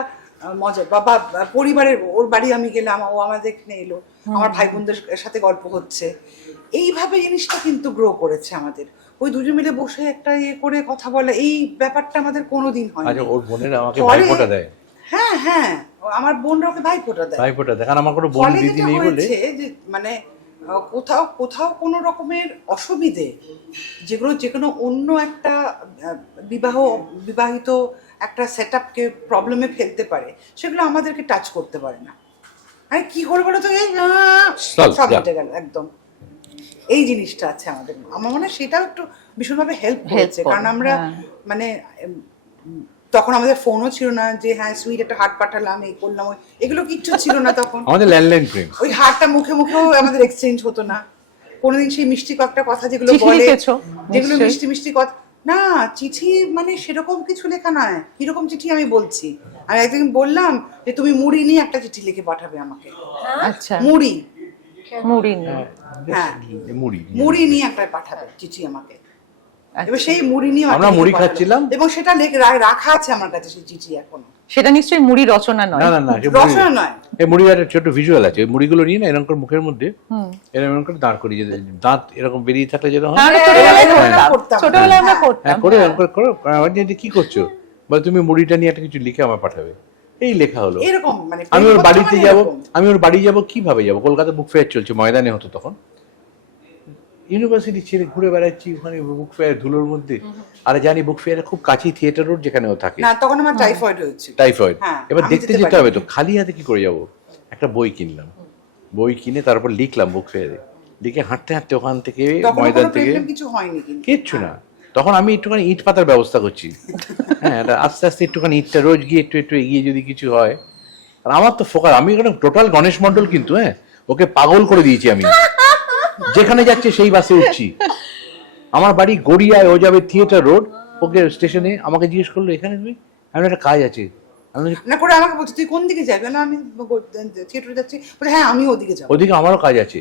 মজা। বাবা পরিবারের, ওর বাড়ি আমি গেলাম, ও আমাদের এখানে এলো, আমার ভাই বোনদের সাথে গল্প হচ্ছে, এইভাবে জিনিসটা কিন্তু গ্রো করেছে আমাদের। ওই দুজন মিলে বসে একটা ইয়ে করে কথা বলা, এই ব্যাপারটা আমাদের কোনোদিন হয়। আচ্ছা, ওর বোনেরা আমাকে ভাইফোঁটা দেয়। হ্যাঁ হ্যাঁ, আমার বোনরা ওকে ভাইফোঁটা দেয়। ভাইফোঁটা দেয়, কারণ আমার কোনো বোন ফলে দিদি যেটা নেই বলে। হয়েছে যে মানে কোথাও কোথাও কোনো রকমের অসুবিধে, যেগুলো যে কোনো অন্য একটা বিবাহিত একটা সেট আপকে প্রবলেমে ফেলতে পারে, সেগুলো আমাদেরকে টাচ করতে পারে না। আরে কি হলো বলো তো, এই সব যা। মিটে গেল একদম। এই জিনিসটা আছে আমাদের, আমার মনে হয় সেটাও একটু ভীষণভাবে হেল্প হয়েছে। করে, কারণ আমরা হ্যাঁ। মানে তখন আমাদের ফোনও ছিল না যে হ্যাঁ সুইট একটা হার্ট পাঠালাম, এই করলাম, এগুলো কিচ্ছু ছিল না তখন। আমাদের ল্যান্ডলাইন প্রেম। ওই হারটা মুখে মুখেও আমাদের এক্সচেঞ্জ হতো না কোনোদিন। সেই মিষ্টি কয়েকটা কথা যেগুলো চিঠি বলে, লিখেছো? যেগুলো নিশ্চয়ই। মিষ্টি মিষ্টি কথা, না চিঠি মানে সেরকম কিছু লেখা নয়। কিরকম চিঠি আমি বলছি, আমি একদিন বললাম যে তুমি মুড়ি নিয়ে একটা চিঠি লিখে পাঠাবে আমাকে। আচ্ছা, মুড়ি, মুড়ি নিয়ে। হ্যাঁ মুড়ি মুড়ি নিয়ে একটা পাঠাবে চিঠি আমাকে। আচ্ছা। এবার সেই মুড়ি নিয়ে আমরা মুড়ি খাচ্ছিলাম। এবং সেটা রাখা আছে আমার কাছে সেই চিঠি এখনো। সেটা নিশ্চয়ই মুড়ি রচনা নয়। না না না, সে রসনা নয়। এই মুড়ির একটা ছোট ভিজুয়াল আছে। ওই মুড়িগুলো নিয়ে না এরকম করে মুখের মধ্যে এরকম করে দাঁড় করিয়ে, দাঁত এরকম বেরিয়ে থাকলে যেটা হয়, আমরা ছোটবেলায় হ্যাঁ, করতাম, ছোটবেলায় আমরা হ্যাঁ, করতাম। হ্যাঁ, করে এরকম করে আমার যে কি করছো, বলে তুমি মুড়িটা নিয়ে একটা কিছু লিখে আমার পাঠাবে। এই লেখা হলো। এরকম মানে আমি ওর বাড়িতে যাব, এরকম। আমি ওর বাড়ি যাব কিভাবে যাব? কলকাতা বুক ফেয়ার চলছে, ময়দানে হতো তখন। ইউনিভার্সিটি ছেড়ে ঘুরে বেড়াচ্ছি ওখানে বুক ফেয়ার ধুলোর মধ্যে। আর জানি বুক ফেয়ারের খুব কাছেই থিয়েটার রোড, যেখানে ও থাকে। না তখন আমার টাইফয়েড হয়েছিল। টাইফয়েড। হ্যাঁ, এবার আমি দেখতে যেতে যেতে হবে তো, পারিনি। খালি হাতে কি করে যাব? একটা বই কিনলাম, বই কিনে তারপর লিখলাম বুক ফেয়ারে। লিখে হাঁটতে হাঁটতে ওখান থেকে তখন ময়দান কোনো থেকে problem কিছু হয়নি কিন্তু। কিচ্ছু না। তখন আমি একটুখানি ইট পাতার ব্যবস্থা করছি। হ্যাঁ, আস্তে আস্তে একটুখানি ইটটা রোজ গিয়ে একটু একটু এগিয়ে যদি কিছু হয়। আর আমার তো ফোকাস, আমি এখানে টোটাল গণেশ মন্ডল কিন্তু, হ্যাঁ ওকে পাগল করে দিয়েছি আমি। যেখানে যাচ্ছে সেই বাসে উঠছি। আমার বাড়ি গড়িয়ায়, ও যাবে থিয়েটার রোড, ওকে স্টেশনে আমাকে জিজ্ঞেস করলো এখানে তুমি, আমি একটা কাজ আছে। আমি বলছি, না করে আমাকে বলছে তুই কোন দিকে যাবি? না আমি থিয়েটারে যাচ্ছি। বলে হ্যাঁ আমি ওদিকে যাবো। ওদিকে আমারও কাজ আছে।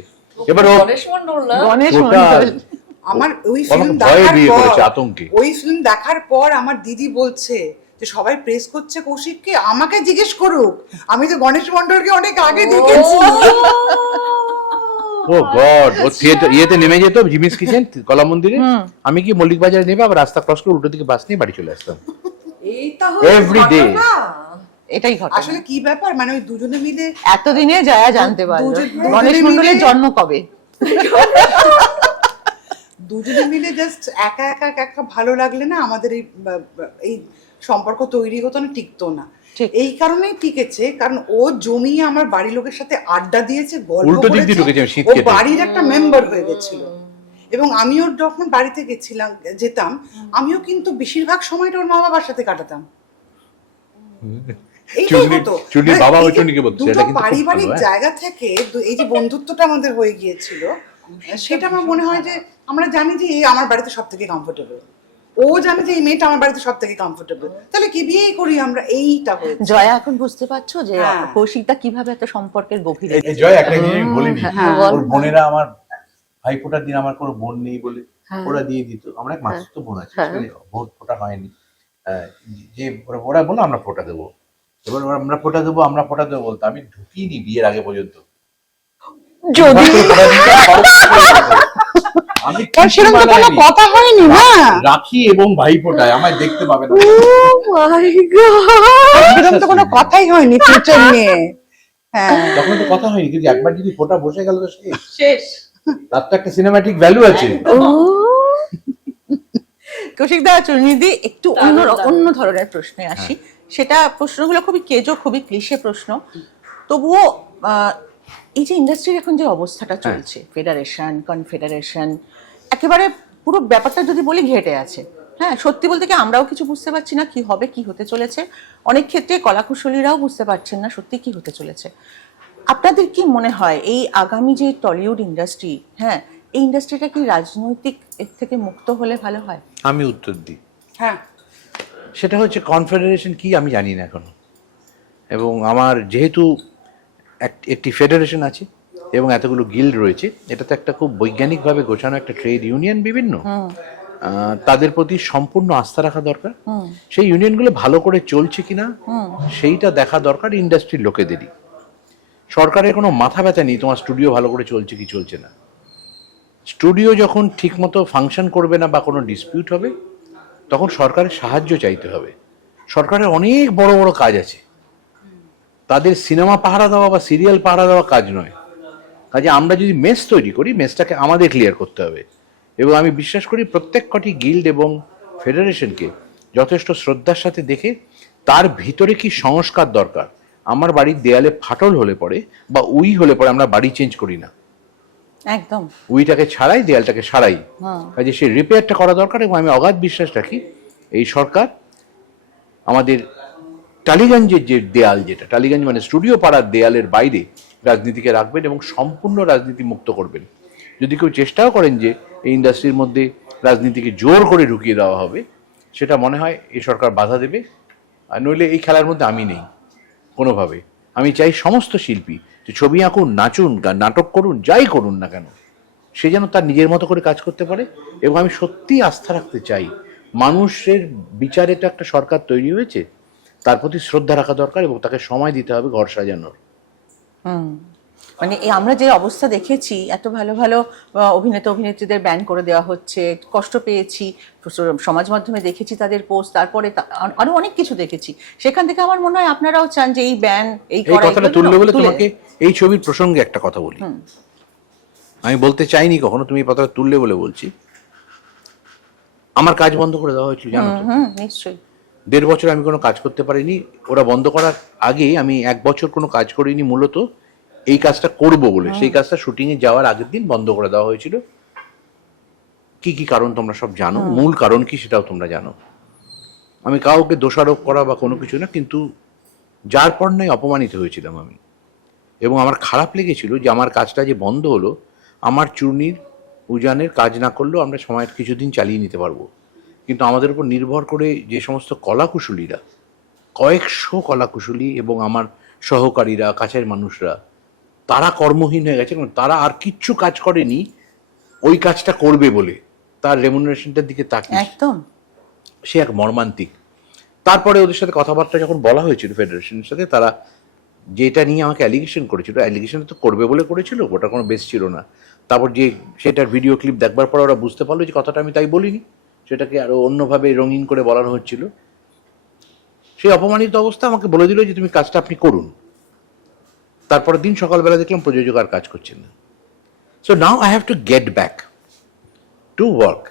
এবার ও গণেশ মণ্ডল না, গণেশ টোটাল মণ্ডল। আমার ওই আমাকে ফিল্ম ভয়ে দেখার বিয়ে পর, করেছে, আতঙ্কে। ওই ফিল্ম দেখার পর আমার দিদি বলছে যে সবাই প্রেস করছে কৌশিককে, আমাকে জিজ্ঞেস করুক, আমি তো গণেশ মন্ডলকে অনেক আগে দেখেছি। ও গড, ও থিয়েটার ইয়েতে নেমে যেত, জিমিস কিচেন কলা মন্দিরে। আমি কি মল্লিক বাজারে নেবে, আবার রাস্তা ক্রস করে উল্টো দিকে বাস নিয়ে বাড়ি চলে আসতাম এই তাহলে এভরি ডে। ঘটনা। এটাই ঘটনা। আসলে কি ব্যাপার মানে ওই দুজনে মিলে, এতদিনে যায়া জানতে পারলো দুজনে গণেশ মিলে- মণ্ডলের জন্ম কবে। দুজনে মিলে জাস্ট একা একা একা ভালো লাগলে না আমাদের এই সম্পর্ক তৈরি হতো না, টিকতো না। ঠিক। এই কারণেই টিকেছে, কারণ ও জমিয়ে আমার বাড়ির লোকের সাথে আড্ডা দিয়েছে, গল্প উল্টো দিক দিয়ে করেছে, ঢুকেছে, শীত ও কেটে। বাড়ির একটা মেম্বার হয়ে গেছিল। এবং আমিও যখন বাড়িতে যেতাম, আমিও কিন্তু বেশিরভাগ সময়টা ওর মা বাবার সাথে কাটাতাম। এইটাই চুন্নি- হতো। চুন্নির মানে বাবা এই ওই যে চুন্নিকে বলতো, দুটো সেটা কিন্তু খুব পারিবারিক ভালো, হ্যাঁ। জায়গা থেকে এই যে বন্ধুত্বটা আমাদের হয়ে গিয়েছিল, সেটা আমার মনে হয় যে আমরা জানি যে এই আমার বাড়িতে সব থেকে কমফোর্টেবল। ও জানে যে এই মেয়েটা আমার বাড়িতে সব থেকে কমফোর্টেবল, তাহলে কি বিয়ে করি আমরা, এইটা হয়েছে। জয়া এখন বুঝতে পারছো যে হ্যাঁ। কৌশিকদা কিভাবে একটা সম্পর্কের গভীরে এই জয় একটা জিনিস আমি বলিনি, হ্যাঁ। ওর বোনেরা আমার ভাইফোঁটার দিন আমার কোনো বোন নেই বলে ওরা দিয়ে দিত। আমরা এক মাসুতো বোন আছে, ভোট ফোটা হয়নি, যে ওরা বললো আমরা ফোটা দেবো, এবার আমরা ফোটা দেবো বলতো। আমি ঢুকিনি বিয়ের আগে পর্যন্ত, যদি আমি কারণ সেরকম তো কোনো কথা হয়নি না, রাখি এবং ভাইফোঁটায় আমায় দেখতে পাবে না। সেরকম তো কোনো কথাই হয়নি ফিউচার নিয়ে। হ্যাঁ, তখন তো কথা হয়নি, কিন্তু একবার যদি ফোটা বসে গেল তো শেষ। তার তো একটা সিনেম্যাটিক ভ্যালু আছে। কৌশিকদা, চুনিদি, একটু দারুণ। অন্য ধরনের প্রশ্নে আসি। সেটা প্রশ্নগুলো খুবই কেজো, খুবই ক্লিশে প্রশ্ন, তবুও এই যে ইন্ডাস্ট্রির এখন যে অবস্থাটা চলছে, ফেডারেশন কনফেডারেশন, একেবারে পুরো ব্যাপারটা যদি বলি ঘেটে আছে। হ্যাঁ, সত্যি বলতে কি আমরাও কিছু বুঝতে পারছি না কি হবে, কি হতে চলেছে। অনেক ক্ষেত্রে কলাকুশলীরাও বুঝতে পারছেন না সত্যি কি হতে চলেছে। আপনাদের কি মনে হয় এই আগামী যে টলিউড ইন্ডাস্ট্রি, হ্যাঁ, এই ইন্ডাস্ট্রিটা কি রাজনৈতিক এর থেকে মুক্ত হলে ভালো হয়? আমি উত্তর দিই, হ্যাঁ, সেটা হচ্ছে কনফেডারেশন কি আমি জানি না এখনো। এবং আমার যেহেতু একটি ফেডারেশন আছে এবং এতগুলো গিল্ড রয়েছে, এটা তো একটা খুব বৈজ্ঞানিকভাবে গোছানো একটা ট্রেড ইউনিয়ন, বিভিন্ন তাদের প্রতি সম্পূর্ণ আস্থা রাখা দরকার। সেই ইউনিয়নগুলো ভালো করে চলছে কিনা সেইটা দেখা দরকার ইন্ডাস্ট্রির লোকেদেরই। সরকারের কোনো মাথা ব্যথা নেই তোমার স্টুডিও ভালো করে চলছে কি চলছে না। স্টুডিও যখন ঠিকমতো ফাংশন করবে না বা কোনো ডিসপিউট হবে, তখন সরকারের সাহায্য চাইতে হবে। সরকারের অনেক বড় বড় কাজ আছে, তাদের সিনেমা পাহারা দেওয়া বা সিরিয়াল পাহারা দেওয়া কাজ নয়। কাজে আমরা যদি মেস তৈরি করি, মেসটাকে আমাদের ক্লিয়ার করতে হবে। এবং আমি বিশ্বাস করি প্রত্যেক কটি গিল্ড এবং ফেডারেশনকে যথেষ্ট শ্রদ্ধার সাথে দেখে তার ভিতরে কি সংস্কার দরকার। আমার বাড়ির দেয়ালে ফাটল হলে পরে বা উই হলে পরে আমরা বাড়ি চেঞ্জ করি না, একদম উইটাকে ছাড়াই, দেয়ালটাকে সারাই। কাজে সেই রিপেয়ারটা করা দরকার। এবং আমি অগাধ বিশ্বাস রাখি এই সরকার আমাদের টালিগঞ্জের যে দেয়াল, যেটা টালিগঞ্জ মানে স্টুডিও পাড়ার দেয়ালের বাইরে রাজনীতিকে রাখবেন এবং সম্পূর্ণ রাজনীতি মুক্ত করবেন। যদি কেউ চেষ্টাও করেন যে এই ইন্ডাস্ট্রির মধ্যে রাজনীতিকে জোর করে ঢুকিয়ে দেওয়া হবে, সেটা মনে হয় এই সরকার বাধা দেবে। আর নইলে এই খেলার মধ্যে আমি নেই কোনোভাবে। আমি চাই সমস্ত শিল্পী যে ছবি আঁকুন, নাচুন, নাটক করুন, যাই করুন না কেন, সে যেন তার নিজের মতো করে কাজ করতে পারে। এবং আমি সত্যি আস্থা রাখতে চাই মানুষের বিচারে তো একটা সরকার তৈরি হয়েছে, তার প্রতি শ্রদ্ধা রাখা দরকার এবং তাকে সময় দিতে হবে ঘর সাজানোর। মানে এই আমরা যে অবস্থা দেখেছি, এত ভালো ভালো অভিনেতা অভিনেত্রীদের ব্যান করে দেওয়া হচ্ছে, কষ্ট পেয়েছি, সমাজ মাধ্যমে দেখেছি তাদের পোস্ট, তারপরে আরো অনেক কিছু দেখেছি। সেখান থেকে আমার মনে হয় আপনারাও চান যে এই ব্যান, এই কথাটা তুললে বলে তোমাকে এই ছবির প্রসঙ্গে একটা কথা বলি। আমি বলতে চাইনি কখনো, তুমি এই কথাটা তুললে বলে বলছি। আমার কাজ বন্ধ করে দেওয়া হয়েছিল, জানো তো? নিশ্চয়ই। 1.5 বছর আমি কোনো কাজ করতে পারিনি। ওরা বন্ধ করার আগে আমি 1 বছর কোনো কাজ করিনি, মূলত এই কাজটা করব বলে। সেই কাজটা শুটিং এ যাওয়ার আগের দিন বন্ধ করে দেওয়া হয়েছিল। কি কি কারণ তোমরা সব জানো, মূল কারণ কি সেটাও তোমরা জানো। আমি কাউকে দোষারোপ করা বা কোনো কিছু না, কিন্তু যার পর নয় অপমানিত হয়েছিলাম আমি। এবং আমার খারাপ লেগেছিল যে আমার কাজটা যে বন্ধ হলো, আমার চূর্ণির উজানের কাজ না করলেও আমরা সময়ের কিছুদিন চালিয়ে নিতে পারবো। কিন্তু আমাদের উপর নির্ভর করে যে সমস্ত কলাকুশলীরা, কয়েকশো কলাকুশলী এবং আমার সহকারীরা, কাছের মানুষরা, তারা কর্মহীন হয়ে গেছে। এবং তারা আর কিচ্ছু কাজ করেনি ওই কাজটা করবে বলে। তার রেমুনারেশনটার দিকে তাকিয়ে একদম সে এক মর্মান্তিক। তারপরে ওদের সাথে কথাবার্তা যখন বলা হয়েছিল ফেডারেশনের সাথে, তারা যেটা নিয়ে আমাকে অ্যালিগেশন করেছিল, অ্যালিগেশন তো করবে বলে করেছিল, ওটা কোনো বেস ছিল না। তারপর যে সেটার ভিডিও ক্লিপ দেখবার পর ওরা বুঝতে পারলো যে কথাটা আমি তাই বলিনি, সেটাকে আরো অন্যভাবে রঙিন করে বলানো হচ্ছিল। সেই অপমানিত অবস্থা আমাকে বলে দিল যে তুমি কাজটা আপনি করুন। তারপরের দিন সকালবেলা দেখলাম প্রযোজক আর কাজ করছেন না। So now I have to get back to work.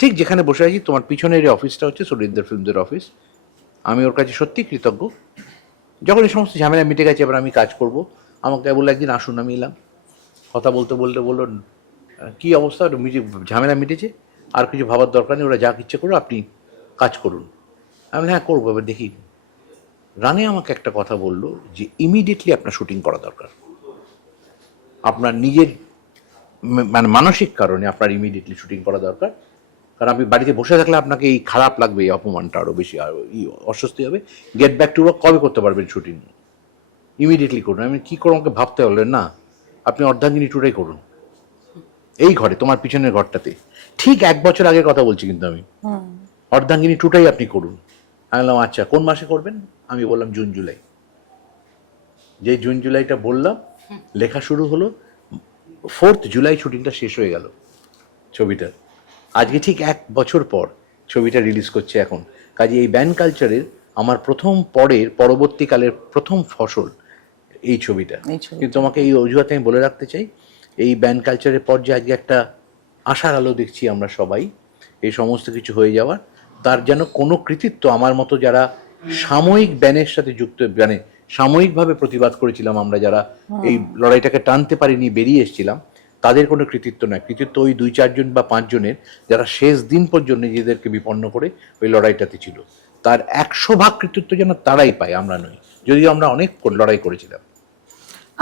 ঠিক যেখানে বসে আছি, তোমার পিছনের এই অফিসটা হচ্ছে সুরিন্দর ফিল্মসের অফিস। আমি ওর কাছে সত্যি কৃতজ্ঞ। যখন এই সমস্ত ঝামেলা মিটে গেছে, এবার আমি কাজ করব। আমাকে বললো একদিন আসুন, আমি এলাম। কথা বলতে বলতে বললো কী অবস্থা, ঝামেলা মিটেছে, আর কিছু ভাবার দরকার নেই, ওরা যা ইচ্ছে করো, আপনি কাজ করুন। আমি হ্যাঁ করবো। এবার দেখি, রানে আমাকে একটা কথা বললো যে ইমিডিয়েটলি আপনার শুটিং করা দরকার, আপনার নিজের মানে মানসিক কারণে আপনার ইমিডিয়েটলি শুটিং করা দরকার। কারণ আপনি বাড়িতে বসে থাকলে আপনাকে এই খারাপ লাগবে, এই অপমানটা আরো বেশি আরো অস্বস্তি হবে। গেট ব্যাক টু ওয়ার্ক কবে করতে পারবেন শুটিং? ইমিডিয়েটলি করুন। আমি কি করবো আমাকে ভাবতে বললেন না, আপনি অর্ধাঙ্গিনী টুটাই করুন এই ঘরে, তোমার পিছনের ঘরটাতে। ঠিক 1 বছর আগের কথা বলছি কিন্তু আমি। অর্ধাঙ্গিনী টুটাই আপনি করুন। আমি বললাম আচ্ছা কোন মাসে করবেন? আমি বললাম জুন জুলাই। যে জুন জুলাইটা বললাম, লেখা শুরু হলো, 4 জুলাই শুটিংটা শেষ হয়ে গেল ছবিটার। আজকে ঠিক 1 বছর পর ছবিটা রিলিজ করছে এখন। কাজে এই ব্যান্ড কালচারের আমার পরবর্তীকালের প্রথম ফসল এই ছবিটা। কিন্তু তোমাকে এই অজুহাতে আমি বলে রাখতে চাই, এই ব্যান্ড কালচারের পর যে আজকে একটা আশার আলো দেখছি আমরা সবাই, এই সমস্ত কিছু হয়ে যাওয়ার, তার যেন কোনো কৃতিত্ব আমার মতো যারা সাময়িক ব্যানের সাথে যুক্ত, মানে সাময়িকভাবে প্রতিবাদ করেছিলাম আমরা, যারা এই লড়াইটাকে টানতে পারিনি, বেরিয়ে এসেছিলাম, তাদের কোনো কৃতিত্ব নয়। কৃতিত্ব ওই 2-4 জন বা 5 জনের, যারা শেষ দিন পর্যন্ত নিজেদেরকে বিপন্ন করে ওই লড়াইটাতে ছিল। তার 100% কৃতিত্ব যেন তারাই পায়, আমরা নই, যদিও আমরা অনেক লড়াই করেছিলাম।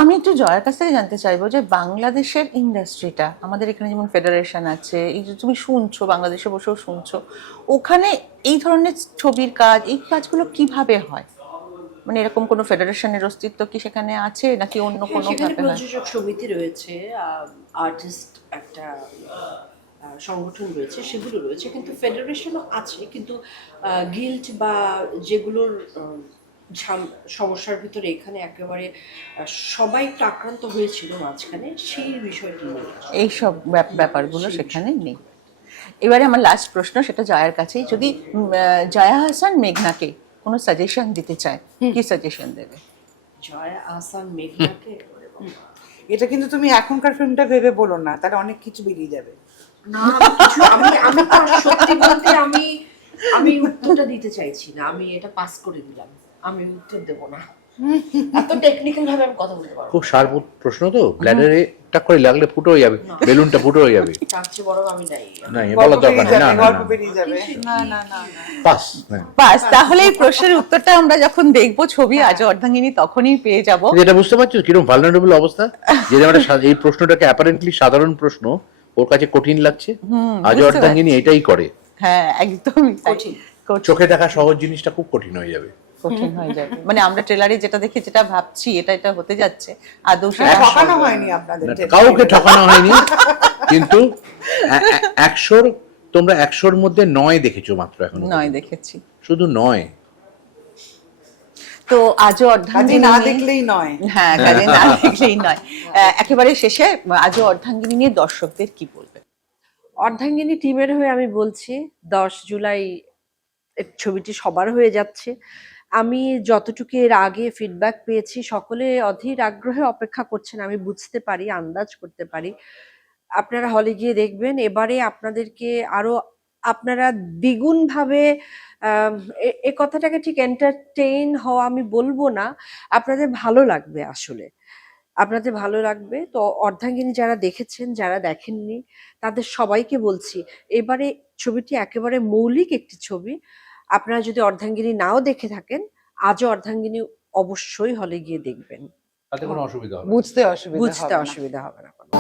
আমি একটু জয়ার কাছ থেকে জানতে চাইবো যে বাংলাদেশের ইন্ডাস্ট্রিটা, আমাদের এখানে যেমন ফেডারেশন আছে, এই যে তুমি শুনছো, বাংলাদেশে বসেও শুনছো, ওখানে এই ধরনের ছবির কাজ, এই কাজগুলো কিভাবে হয়? মানে এরকম কোনো ফেডারেশনের অস্তিত্ব কি সেখানে আছে, নাকি অন্য কোনো সেখানে ভাবে হয়? প্রযোজক সমিতি রয়েছে, আর্টিস্ট একটা সংগঠন রয়েছে, সেগুলো রয়েছে, কিন্তু ফেডারেশনও আছে, কিন্তু গিল্ড বা যেগুলোর সমস্যার ভিতরে এখানে একেবারে সবাই একটু আক্রান্ত হয়েছিল মাঝখানে, সেই বিষয়টি নিয়ে এইসব ব্যাপারগুলো সেখানে নেই। এবারে আমার লাস্ট প্রশ্ন, সেটা জয়ার কাছেই। যদি জয়া আহসান মেঘনাকে কোনো সাজেশন দিতে চায়, কি সাজেশন দেবে? জয়া আহসান মেঘনাকে, এটা কিন্তু তুমি এখনকার ফিল্মটা ভেবে বলো না, তাহলে অনেক কিছু বেরিয়ে যাবে। না আমি তো সত্যি বলতে আমি উত্তরটা দিতে চাইছি না, আমি এটা পাস করে দিলাম, আমি উত্তর দেব না, এত টেকনিক্যাল ভাবে আমি কথা বলতে পারবো। খুব শার্প প্রশ্ন তো, ব্ল্যাডারে টাক করে লাগলে ফুটো হয়ে যাবে, বেলুনটা ফুটো হয়ে যাবে। তার চেয়ে বড় আমি নাই। না বলার দরকার নেই, না গল্প বেরিয়ে যাবে। না না না পাস। বাস, তাহলে এই প্রশ্নের উত্তরটা আমরা যখন দেখবো ছবি আজ অর্ধাঙ্গিনী, তখনই পেয়ে যাব। যেটা বুঝতে পারছো কিরকম ভালনারেবল অবস্থা, যে এই প্রশ্নটাকে অ্যাপারেন্টলি সাধারণ প্রশ্ন ওর কাছে কঠিন লাগছে। আজ অর্ধাঙ্গিনী এটাই করে। হ্যাঁ, একদমই কঠিন। চোখে দেখা সহজ জিনিসটা খুব কঠিন হয়ে যাবে। কঠিন হয়ে যাবে, মানে আমরা ট্রেলারে যেটা দেখে যেটা ভাবছি এটা হতে যাচ্ছে, আদৌ সেটা ঠকানো হয়নি আপনাদের। কাউকে ঠকানো হয়নি, কিন্তু 100 তোমরা 100-র মধ্যে 9 দেখেছো মাত্র এখন। 9 দেখেছি, শুধু 9। তো আজও কাজে অর্ধাঙ্গিনী না দেখলেই নয়। হ্যাঁ, কাজে না দেখলেই নয়। একেবারে শেষে আজও অর্ধাঙ্গিনী নিয়ে দর্শকদের কি বলবে? অর্ধাঙ্গিনী টিমের হয়ে আমি বলছি, 10 জুলাই ছবিটি সবার হয়ে যাচ্ছে। আমি যতটুকু এর আগে ফিডব্যাক পেয়েছি, সকলে অধীর আগ্রহে অপেক্ষা করছেন, আমি বুঝতে পারি, আন্দাজ করতে পারি। আপনারা হলে গিয়ে দেখবেন, এবারে আপনাদেরকে আরো, আপনারা দ্বিগুণ ভাবে, এ কথাটাকে ঠিক এন্টারটেইন হওয়া আমি বলবো না, আপনাদের ভালো লাগবে, আসলে আপনাদের ভালো লাগবে। তো অর্ধাঙ্গিনী যারা দেখেছেন, যারা দেখেননি, তাদের সবাইকে বলছি, এবারে ছবিটি একেবারে মৌলিক একটি ছবি। আপনারা যদি অর্ধাঙ্গিনী নাও দেখে থাকেন, আজও অর্ধাঙ্গিনী অবশ্যই হলে গিয়ে দেখবেন, তাতে কোনো অসুবিধা হবে না। বুঝতে বুঝতে অসুবিধা হবে না। অসুবিধা হবে না কোনো।